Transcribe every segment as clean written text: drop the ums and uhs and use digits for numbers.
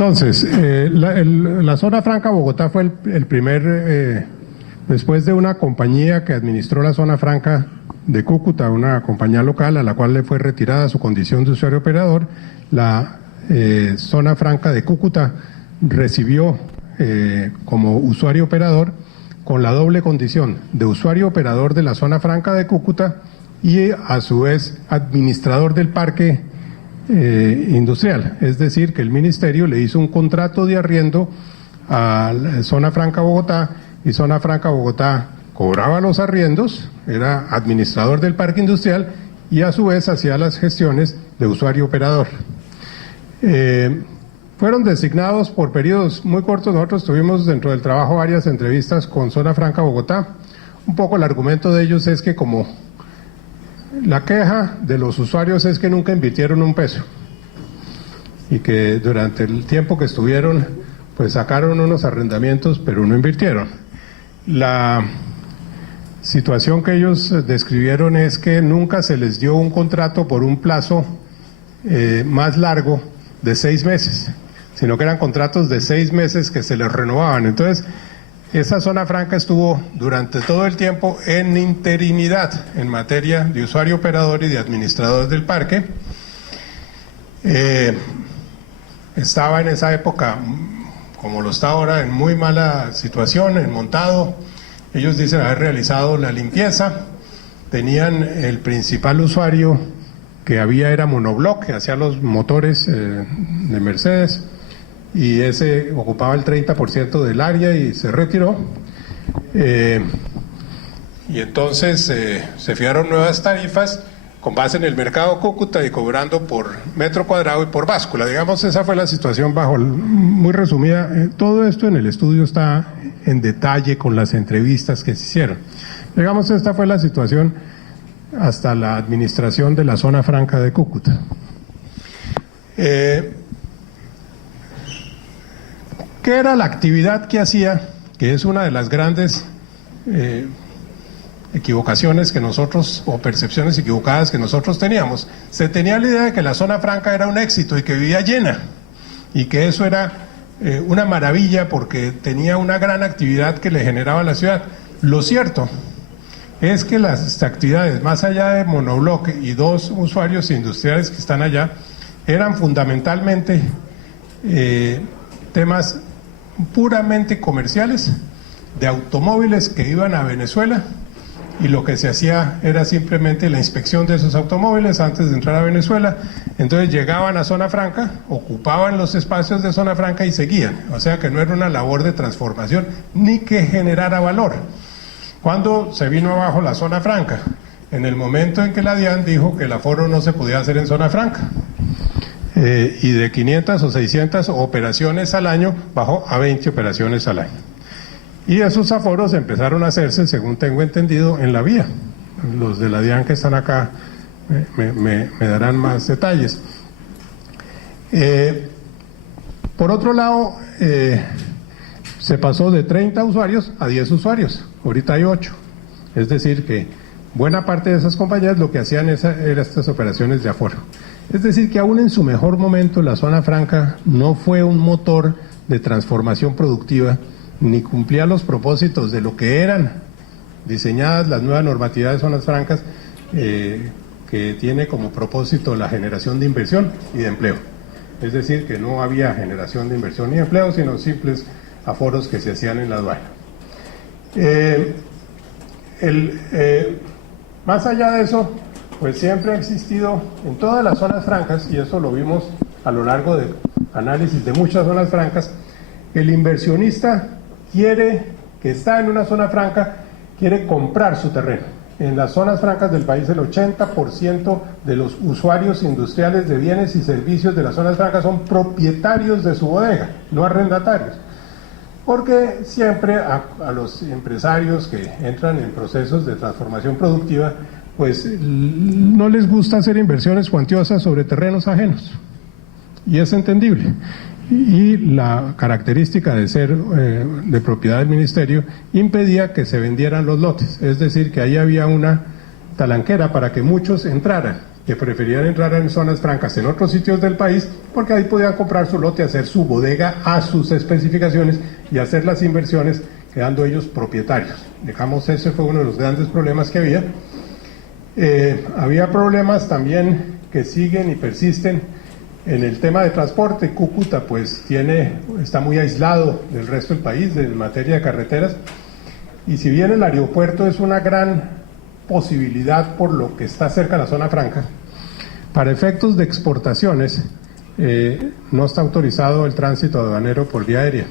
Entonces, la zona franca Bogotá fue el primer, después de una compañía que administró la zona franca de Cúcuta, una compañía local a la cual le fue retirada su condición de usuario operador, la zona franca de Cúcuta recibió como usuario operador con la doble condición de usuario operador de la zona franca de Cúcuta y a su vez administrador del parque industrial, es decir, que el ministerio le hizo un contrato de arriendo a la Zona Franca Bogotá y Zona Franca Bogotá cobraba los arriendos, era administrador del parque industrial y a su vez hacía las gestiones de usuario operador. Fueron designados por periodos muy cortos. Nosotros tuvimos dentro del trabajo varias entrevistas con Zona Franca Bogotá. Un poco el argumento de ellos es que como la queja de los usuarios es que nunca invirtieron un peso y que durante el tiempo que estuvieron pues sacaron unos arrendamientos pero no invirtieron. La situación que ellos describieron es que nunca se les dio un contrato por un plazo más largo de 6 meses, sino que eran contratos de 6 meses que se les renovaban. Entonces, esa zona franca estuvo durante todo el tiempo en interinidad en materia de usuario operador y de administrador del parque. Estaba en esa época, como lo está ahora, en muy mala situación, en montado. Ellos dicen haber realizado la limpieza. Tenían el principal usuario que había era Monobloc, que hacía los motores de Mercedes, y ese ocupaba el 30% del área y se retiró. Y entonces se fijaron nuevas tarifas con base en el mercado Cúcuta y cobrando por metro cuadrado y por báscula. Digamos, esa fue la situación muy resumida. Todo esto en el estudio está en detalle con las entrevistas que se hicieron. Digamos, esta fue la situación hasta la administración de la zona franca de Cúcuta. ¿Qué era la actividad que hacía? Que es una de las grandes equivocaciones que nosotros, o percepciones equivocadas que nosotros teníamos. Se tenía la idea de que la zona franca era un éxito y que vivía llena, y que eso era una maravilla porque tenía una gran actividad que le generaba a la ciudad. Lo cierto es que las actividades, más allá de Monobloc y 2 usuarios industriales que están allá, eran fundamentalmente temas puramente comerciales, de automóviles que iban a Venezuela, y lo que se hacía era simplemente la inspección de esos automóviles antes de entrar a Venezuela. Entonces llegaban a Zona Franca, ocupaban los espacios de Zona Franca y seguían, o sea que no era una labor de transformación ni que generara valor. ¿Cuándo se vino abajo la Zona Franca? En el momento en que la DIAN dijo que el aforo no se podía hacer en Zona Franca. Y de 500 o 600 operaciones al año bajó a 20 operaciones al año. Y esos aforos empezaron a hacerse, según tengo entendido, en la vía. Los de la DIAN que están acá me darán más detalles. Por otro lado, se pasó de 30 usuarios a 10 usuarios. Ahorita hay 8. Es decir que buena parte de esas compañías lo que hacían eran estas operaciones de aforo. Es decir que aún en su mejor momento la zona franca no fue un motor de transformación productiva, ni cumplía los propósitos de lo que eran diseñadas las nuevas normatividades de zonas francas, que tiene como propósito la generación de inversión y de empleo. Es decir que no había generación de inversión ni de empleo, sino simples aforos que se hacían en la aduana. Más allá de eso, pues siempre ha existido en todas las zonas francas, y eso lo vimos a lo largo del análisis de muchas zonas francas, el inversionista que está en una zona franca, quiere comprar su terreno. En las zonas francas del país, el 80% de los usuarios industriales de bienes y servicios de las zonas francas son propietarios de su bodega, no arrendatarios. Porque siempre a los empresarios que entran en procesos de transformación productiva, pues no les gusta hacer inversiones cuantiosas sobre terrenos ajenos, y es entendible. Y la característica de ser de propiedad del ministerio impedía que se vendieran los lotes, es decir que ahí había una talanquera para que muchos entraran, que preferían entrar en zonas francas en otros sitios del país, porque ahí podían comprar su lote, hacer su bodega a sus especificaciones y hacer las inversiones, quedando ellos propietarios. Digamos, ese fue uno de los grandes problemas que había. Había problemas también que siguen y persisten en el tema de transporte. Cúcuta pues está muy aislado del resto del país en materia de carreteras, y si bien el aeropuerto es una gran posibilidad por lo que está cerca de la zona franca, para efectos de exportaciones no está autorizado el tránsito aduanero por vía aérea.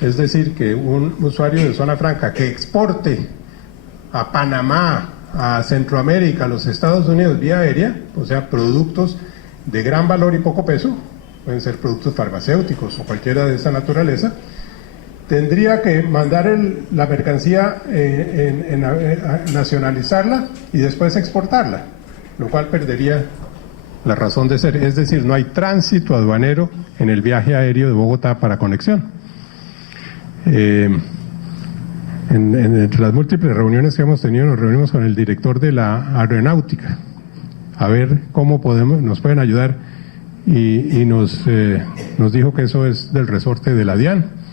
Es decir, que un usuario de zona franca que exporte a Panamá, a Centroamérica, a los Estados Unidos vía aérea, o sea, productos de gran valor y poco peso, pueden ser productos farmacéuticos o cualquiera de esa naturaleza, tendría que mandar la mercancía, nacionalizarla y después exportarla, lo cual perdería la razón de ser. Es decir, no hay tránsito aduanero en el viaje aéreo de Bogotá para conexión. Entre las múltiples reuniones que hemos tenido, nos reunimos con el director de la aeronáutica a ver cómo nos pueden ayudar, y nos dijo que eso es del resorte de la DIAN,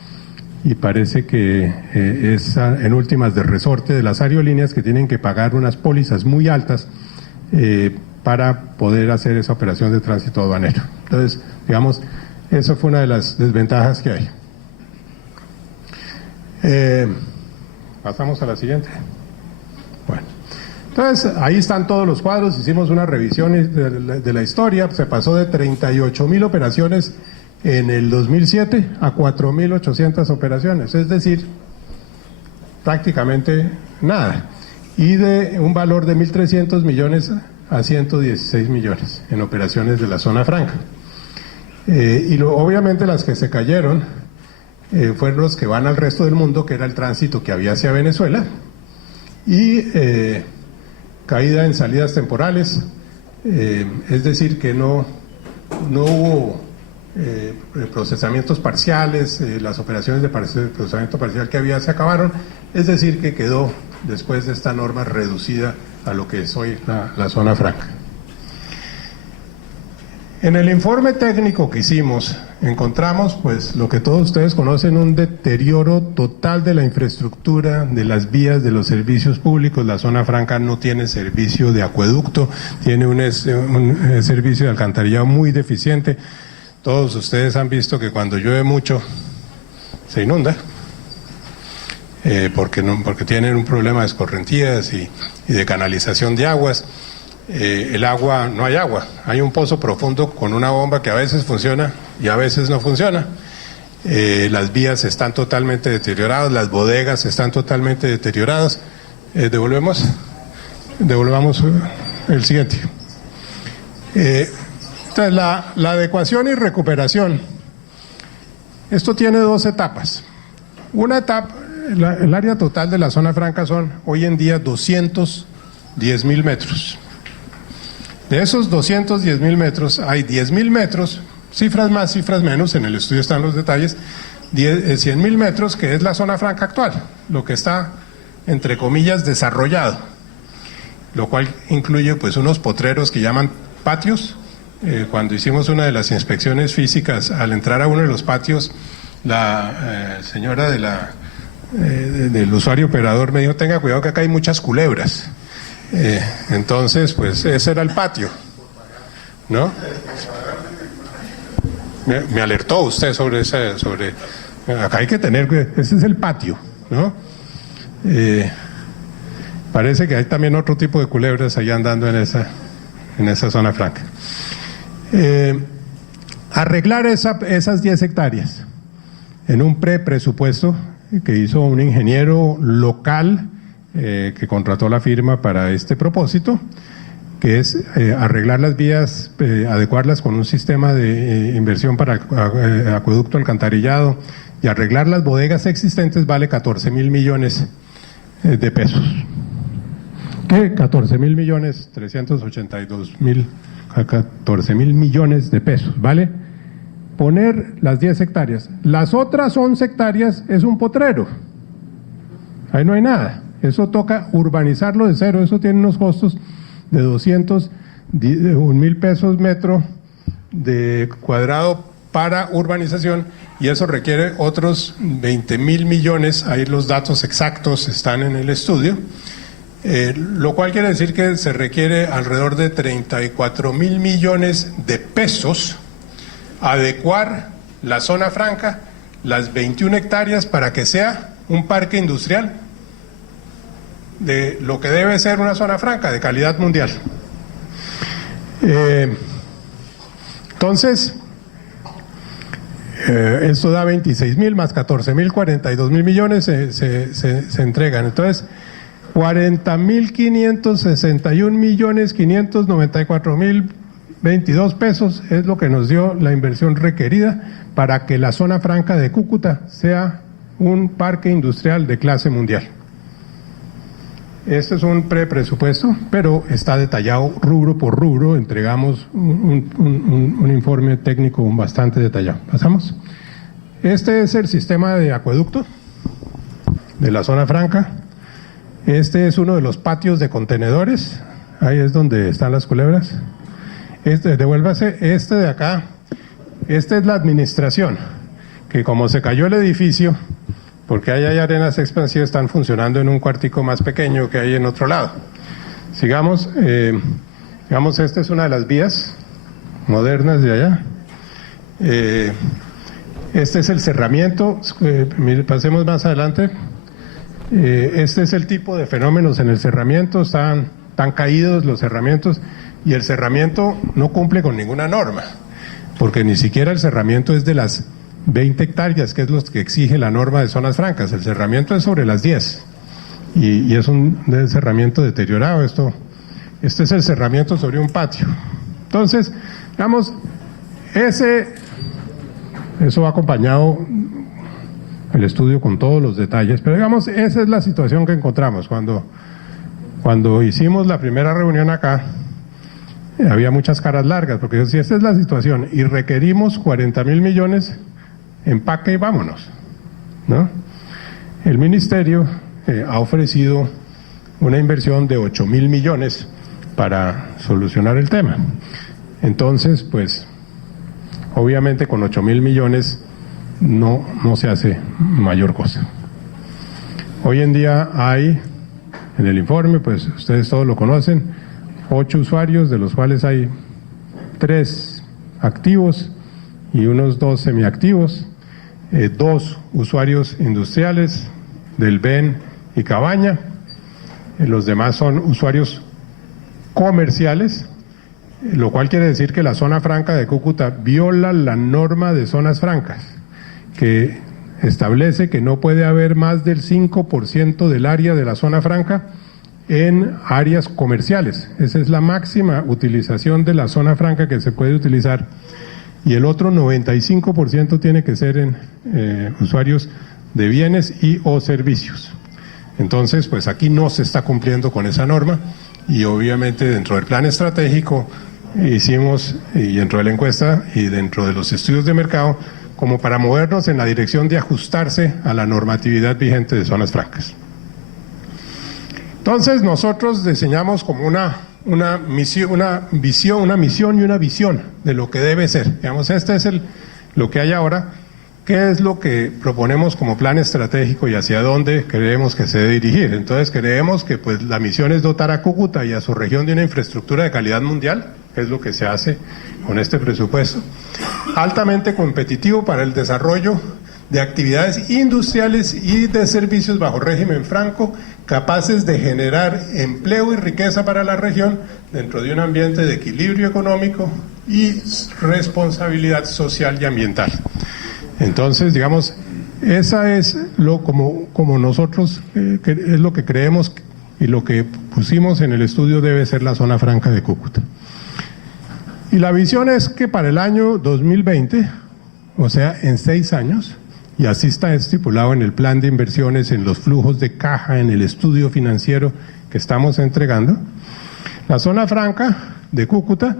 y parece que es en últimas del resorte de las aerolíneas, que tienen que pagar unas pólizas muy altas para poder hacer esa operación de tránsito aduanero. Entonces, digamos, eso fue una de las desventajas que hay. Pasamos a la siguiente. Bueno, entonces ahí están todos los cuadros. Hicimos una revisión de la historia. Se pasó de 38.000 operaciones en el 2007 a 4.800 operaciones, es decir, prácticamente nada, y de un valor de 1.300 millones a 116 millones en operaciones de la zona franca. Obviamente las que se cayeron fueron los que van al resto del mundo, que era el tránsito que había hacia Venezuela, y caída en salidas temporales, es decir, que no hubo procesamientos parciales, las operaciones de procesamiento parcial que había se acabaron, es decir, que quedó después de esta norma reducida a lo que es hoy la zona franca. En el informe técnico que hicimos encontramos pues lo que todos ustedes conocen, un deterioro total de la infraestructura, de las vías, de los servicios públicos. La zona franca no tiene servicio de acueducto, tiene un servicio de alcantarillado muy deficiente. Todos ustedes han visto que cuando llueve mucho se inunda, porque tienen un problema de escorrentías y de canalización de aguas. El agua, no hay agua, hay un pozo profundo con una bomba que a veces funciona y a veces no funciona. Las vías están totalmente deterioradas, las bodegas están totalmente deterioradas. Devolvamos el siguiente. Entonces, la adecuación y recuperación, esto tiene dos etapas. Una etapa, el área total de la zona franca son hoy en día 210.000 metros. De esos 210.000 metros, hay 10.000 metros, cifras más, cifras menos, en el estudio están los detalles, 100.000 metros, que es la zona franca actual, lo que está, entre comillas, desarrollado, lo cual incluye pues unos potreros que llaman patios. Cuando hicimos una de las inspecciones físicas, al entrar a uno de los patios, la señora del usuario operador me dijo: tenga cuidado que acá hay muchas culebras. Entonces, pues ese era el patio, ¿no? Me alertó usted sobre acá hay que tener, ese es el patio, ¿no? Parece que hay también otro tipo de culebras allá andando en esa zona franca. Arreglar esas 10 hectáreas en un presupuesto que hizo un ingeniero local que contrató la firma para este propósito, que es arreglar las vías, adecuarlas con un sistema de inversión para acueducto alcantarillado y arreglar las bodegas existentes, vale 14.000 millones de pesos. ¿Qué? 14.382.000 millones de pesos, ¿vale? Poner las 10 hectáreas. Las otras 11 hectáreas es un potrero. Ahí no hay nada. Eso toca urbanizarlo de cero, eso tiene unos costos de 210 1.000 pesos metro de cuadrado para urbanización, y eso requiere otros 20.000 millones, ahí los datos exactos están en el estudio, lo cual quiere decir que se requiere alrededor de 34.000 millones de pesos adecuar la zona franca, las 21 hectáreas, para que sea un parque industrial de lo que debe ser una zona franca de calidad mundial. Entonces, esto da 26.000 más 14.000, 42.000 millones se entregan. Entonces, 40.561.594.022 pesos es lo que nos dio la inversión requerida para que la zona franca de Cúcuta sea un parque industrial de clase mundial. Este es un presupuesto, pero está detallado rubro por rubro. Entregamos un informe técnico bastante detallado. ¿Pasamos? Este es el sistema de acueducto de la zona franca. Este es uno de los patios de contenedores. Ahí es donde están las culebras. Devuélvase. Este de acá, esta es la administración, que como se cayó el edificio, porque ahí hay arenas expansivas, están funcionando en un cuartico más pequeño que hay en otro lado. Sigamos, digamos, esta es una de las vías modernas de allá. Este es el cerramiento, pasemos más adelante. Este es el tipo de fenómenos en el cerramiento, están caídos los cerramientos, y el cerramiento no cumple con ninguna norma, porque ni siquiera el cerramiento es de las 20 hectáreas, que es lo que exige la norma de zonas francas. El cerramiento es sobre las 10 y es un cerramiento deteriorado. Este es el cerramiento sobre un patio. Entonces, digamos, eso va acompañado el estudio con todos los detalles, pero digamos, esa es la situación que encontramos. Cuando hicimos la primera reunión acá, había muchas caras largas, porque si esta es la situación y requerimos 40.000 millones, empaque y vámonos, ¿no? El ministerio ha ofrecido una inversión de 8.000 millones para solucionar el tema. Entonces, pues, obviamente con 8.000 millones no se hace mayor cosa. Hoy en día hay, en el informe, pues ustedes todos lo conocen, 8 usuarios, de los cuales hay 3 activos y unos 2 semiactivos. 2 usuarios industriales del BEN y Cabaña, los demás son usuarios comerciales, lo cual quiere decir que la zona franca de Cúcuta viola la norma de zonas francas, que establece que no puede haber más del 5% del área de la zona franca en áreas comerciales. Esa es la máxima utilización de la zona franca que se puede utilizar. Y el otro 95% tiene que ser en usuarios de bienes y o servicios. Entonces, pues aquí no se está cumpliendo con esa norma, y obviamente dentro del plan estratégico hicimos, y dentro de la encuesta y dentro de los estudios de mercado, como para movernos en la dirección de ajustarse a la normatividad vigente de zonas francas. Entonces nosotros diseñamos como una misión y una visión de lo que debe ser. Digamos, este es lo que hay ahora. ¿Qué es lo que proponemos como plan estratégico y hacia dónde creemos que se debe dirigir? Entonces creemos que pues la misión es dotar a Cúcuta y a su región de una infraestructura de calidad mundial, que es lo que se hace con este presupuesto, altamente competitivo para el desarrollo de actividades industriales y de servicios bajo régimen franco, capaces de generar empleo y riqueza para la región dentro de un ambiente de equilibrio económico y responsabilidad social y ambiental. Entonces, digamos, esa es como nosotros, es lo que creemos y lo que pusimos en el estudio debe ser la zona franca de Cúcuta. Y la visión es que para el año 2020, o sea, en 6 años, y así está estipulado en el plan de inversiones, en los flujos de caja, en el estudio financiero que estamos entregando, la zona franca de Cúcuta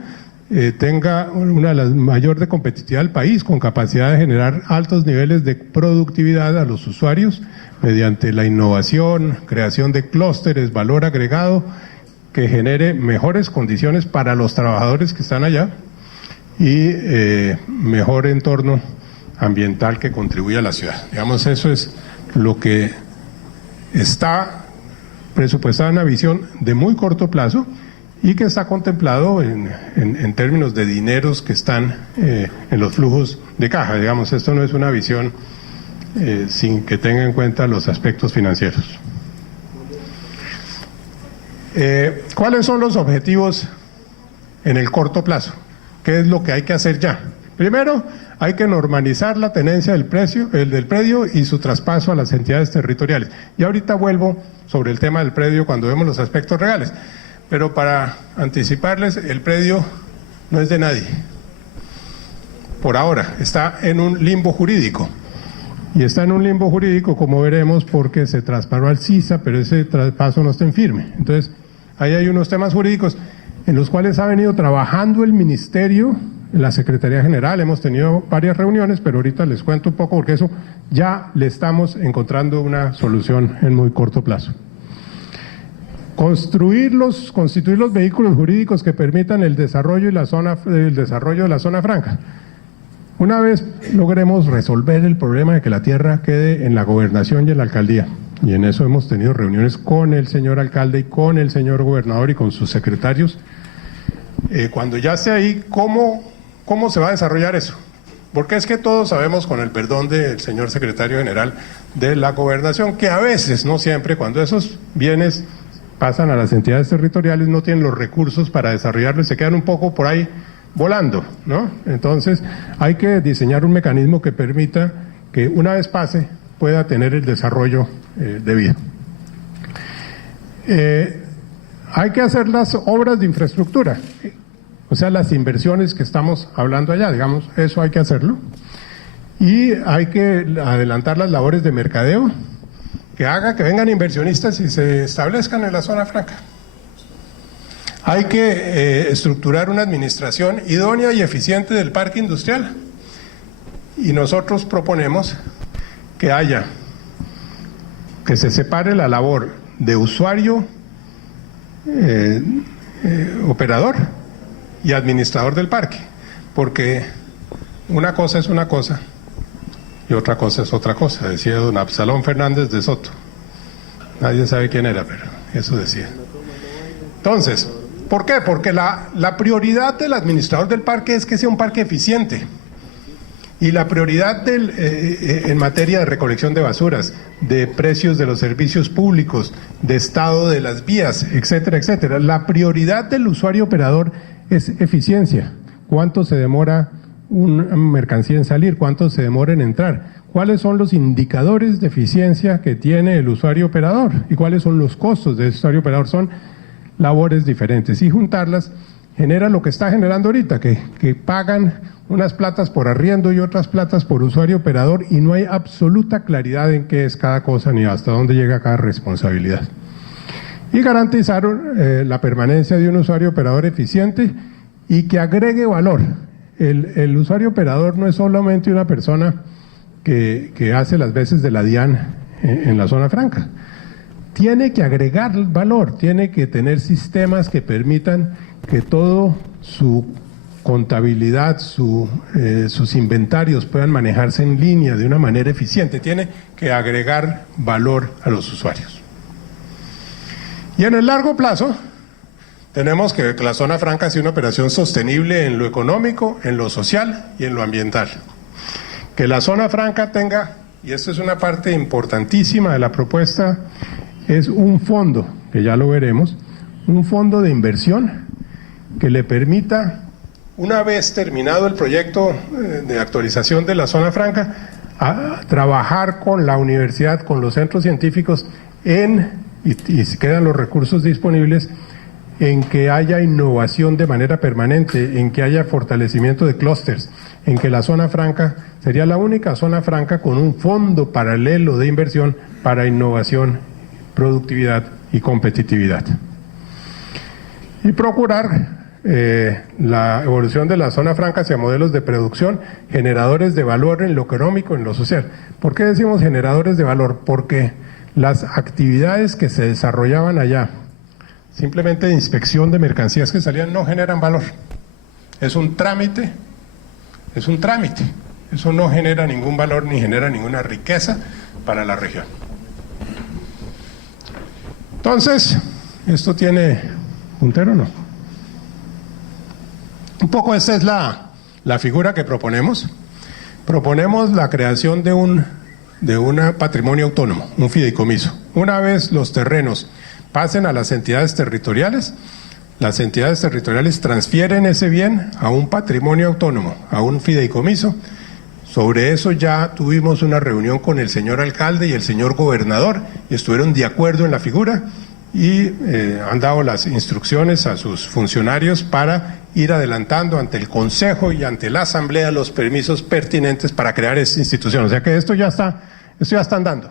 tenga una de las mayor de competitividad del país, con capacidad de generar altos niveles de productividad a los usuarios mediante la innovación, creación de clústeres, valor agregado, que genere mejores condiciones para los trabajadores que están allá y mejor entorno ambiental que contribuya a la ciudad. Digamos, eso es lo que está presupuestado en una visión de muy corto plazo y que está contemplado en términos de dineros que están en los flujos de caja. Digamos, esto no es una visión sin que tenga en cuenta los aspectos financieros. ¿Cuáles son los objetivos en el corto plazo? ¿Qué es lo que hay que hacer ya? Primero, hay que normalizar la tenencia del predio y su traspaso a las entidades territoriales. Y ahorita vuelvo sobre el tema del predio cuando vemos los aspectos legales. Pero para anticiparles, el predio no es de nadie. Por ahora, está en un limbo jurídico. Y está en un limbo jurídico, como veremos, porque se traspasó al CISA, pero ese traspaso no está en firme. Entonces, ahí hay unos temas jurídicos en los cuales ha venido trabajando el Ministerio, la Secretaría General. Hemos tenido varias reuniones, pero ahorita les cuento un poco porque eso ya le estamos encontrando una solución en muy corto plazo. Constituir los vehículos jurídicos que permitan el desarrollo de la zona franca. Una vez logremos resolver el problema de que la tierra quede en la gobernación y en la alcaldía, y en eso hemos tenido reuniones con el señor alcalde y con el señor gobernador y con sus secretarios, cuando ya esté ahí, ¿cómo se va a desarrollar eso? Porque es que todos sabemos, con el perdón del señor secretario general de la gobernación, que a veces, no siempre, cuando esos bienes pasan a las entidades territoriales, no tienen los recursos para desarrollarlo y se quedan un poco por ahí volando, ¿no? Entonces hay que diseñar un mecanismo que permita que una vez pase pueda tener el desarrollo debido. Hay que hacer las obras de infraestructura, o sea, las inversiones que estamos hablando allá, digamos, eso hay que hacerlo. Y hay que adelantar las labores de mercadeo que haga que vengan inversionistas y se establezcan en la zona franca. Hay que estructurar una administración idónea y eficiente del parque industrial. Y nosotros proponemos que se separe la labor de usuario, operador y administrador del parque, porque una cosa es una cosa y otra cosa es otra cosa, decía don Absalón Fernández de Soto. Nadie sabe quién era, pero eso decía. Entonces, ¿por qué? Porque la prioridad del administrador del parque es que sea un parque eficiente. Y la prioridad en materia de recolección de basuras, de precios de los servicios públicos, de estado de las vías, etcétera, etcétera. La prioridad del usuario operador es eficiencia. ¿Cuánto se demora una mercancía en salir? ¿Cuánto se demora en entrar? ¿Cuáles son los indicadores de eficiencia que tiene el usuario operador? ¿Y cuáles son los costos del usuario operador? Son labores diferentes y juntarlas genera lo que está generando ahorita, que pagan unas platas por arriendo y otras platas por usuario operador y no hay absoluta claridad en qué es cada cosa ni hasta dónde llega cada responsabilidad. Y garantizar la permanencia de un usuario operador eficiente y que agregue valor. El usuario operador no es solamente una persona que hace las veces de la DIAN en la zona franca. Tiene que agregar valor, tiene que tener sistemas que permitan que todo su contabilidad, sus inventarios puedan manejarse en línea de una manera eficiente. Tiene que agregar valor a los usuarios. Y en el largo plazo, tenemos que la zona franca sea una operación sostenible en lo económico, en lo social y en lo ambiental. Que la zona franca tenga, y esto es una parte importantísima de la propuesta, es un fondo, que ya lo veremos, un fondo de inversión que le permita, una vez terminado el proyecto de actualización de la zona franca, a trabajar con la universidad, con los centros científicos y se quedan los recursos disponibles en que haya innovación de manera permanente, en que haya fortalecimiento de clústeres, en que la zona franca sería la única zona franca con un fondo paralelo de inversión para innovación, productividad y competitividad. Y procurar la evolución de la zona franca hacia modelos de producción, generadores de valor en lo económico, en lo social. ¿Por qué decimos generadores de valor? Porque las actividades que se desarrollaban allá, simplemente de inspección de mercancías que salían, no generan valor. Es un trámite, eso no genera ningún valor ni genera ninguna riqueza para la región. Entonces, ¿esto tiene puntero o no? Un poco esta es la figura que proponemos. Proponemos la creación de un patrimonio autónomo, un fideicomiso. Una vez los terrenos pasen a las entidades territoriales transfieren ese bien a un patrimonio autónomo, a un fideicomiso. Sobre eso ya tuvimos una reunión con el señor alcalde y el señor gobernador y estuvieron de acuerdo en la figura y han dado las instrucciones a sus funcionarios para ir adelantando ante el Consejo y ante la Asamblea los permisos pertinentes para crear esta institución. O sea que esto ya está andando.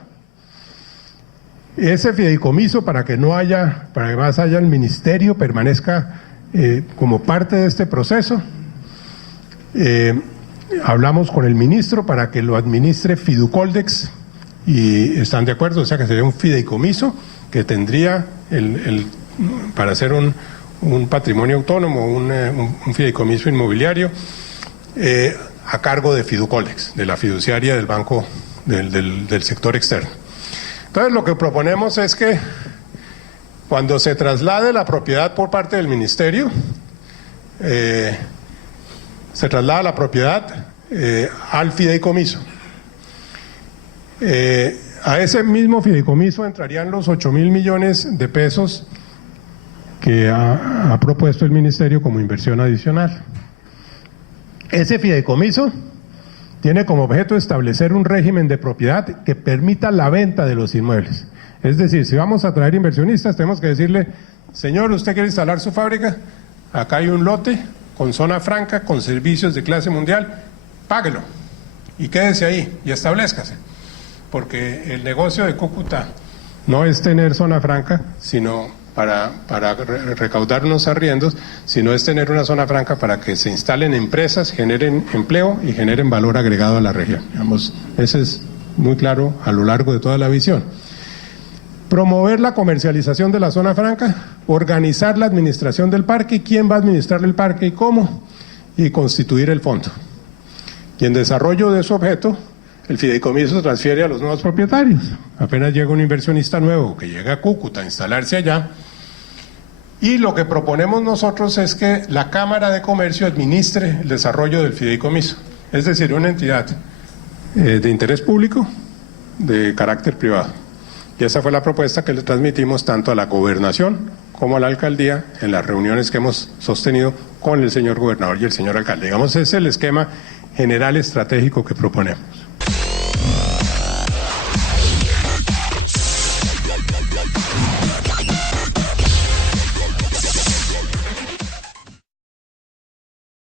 Ese fideicomiso, para que más haya el ministerio, permanezca como parte de este proceso. Hablamos con el ministro para que lo administre Fiducoldex y están de acuerdo, o sea que sería un fideicomiso que tendría para hacer un patrimonio autónomo, un fideicomiso inmobiliario a cargo de Fiducoldex, de la fiduciaria del banco del sector externo. Entonces lo que proponemos es que cuando se traslade la propiedad por parte del ministerio, se traslada la propiedad al fideicomiso. A ese mismo fideicomiso entrarían los 8.000 millones de pesos que ha propuesto el ministerio como inversión adicional. Ese fideicomiso tiene como objeto establecer un régimen de propiedad que permita la venta de los inmuebles. Es decir, si vamos a traer inversionistas, tenemos que decirle, señor, ¿usted quiere instalar su fábrica? Acá hay un lote con zona franca, con servicios de clase mundial, páguelo y quédese ahí y establezcase. Porque el negocio de Cúcuta no es tener zona franca, sino para recaudar unos arriendos, sino es tener una zona franca para que se instalen empresas, generen empleo y generen valor agregado a la región. Digamos, ese es muy claro a lo largo de toda la visión. Promover la comercialización de la zona franca, organizar la administración del parque, quién va a administrar el parque y cómo, y constituir el fondo. Y en desarrollo de su objeto, el fideicomiso se transfiere a los nuevos propietarios. Apenas llega un inversionista nuevo que llega a Cúcuta a instalarse allá. Y lo que proponemos nosotros es que la Cámara de Comercio administre el desarrollo del fideicomiso. Es decir, una entidad de interés público, de carácter privado. Y esa fue la propuesta que le transmitimos tanto a la gobernación como a la alcaldía en las reuniones que hemos sostenido con el señor gobernador y el señor alcalde. Digamos, ese es el esquema general estratégico que proponemos.